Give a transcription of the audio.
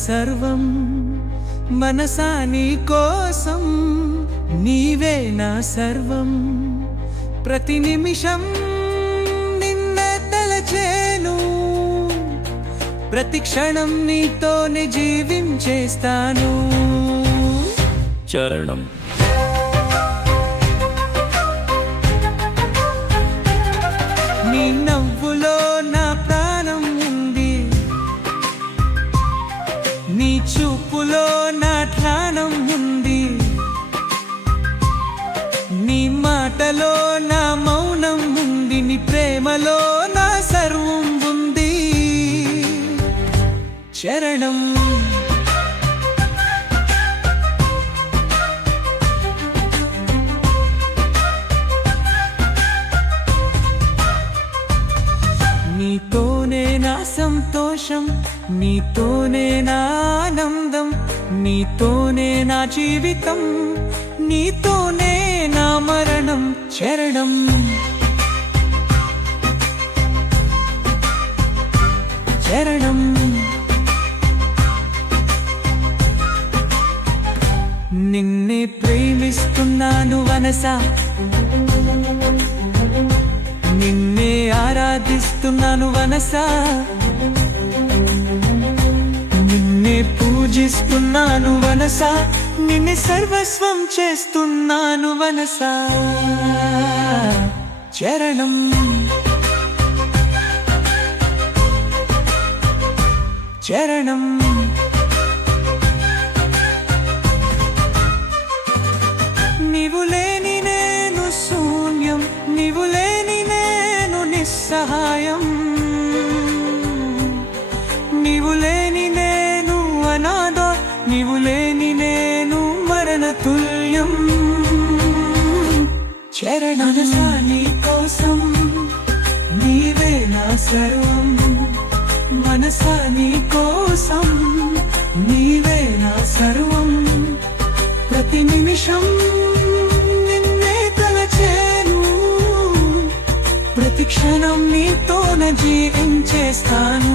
సర్వం మనసా నీ కోసం నీవే నా సర్వం ప్రతి నిమిషం నిన్నే తలచేను ప్రతి క్షణం నీతోనే జీవించేస్తాను చరణం నీ నవ్వులో నా ప్రాణం ఉంది నీ చూపులో నా ధ్యానం ఉంది నీ మాటలో నా మౌనం ఉంది నీ ప్రేమలో నా సర్వం ఉంది చరణం నీతోనే నా సంతోషం నీతోనే నా ఆనందం నీతోనే నా జీవితం నీతోనే నా మరణం చరణం చరణం నిన్నే ప్రేమిస్తున్నాను వనసా నిన్నే ఆరాధిస్తున్నాను వనసా నిన్నే పూజిస్తున్నాను వనసా నిన్నే సర్వస్వం చేస్తున్నాను వనసా చరణం చరణం నీవు లేని నేను శూన్యం నీవు లేని నేను నిస్సహాయం నీవు లేని నేను అనాథ నీవు లేని నేను మరణ తుల్యం చరణనసా నీ కోసం నీవే నా సర్వం మనసా నీ కోసం నీవే నా సర్వం ప్రతి నిమిషం నిన్నే తలచేను ప్రతి క్షణం నీతోనే జీవించేస్తాను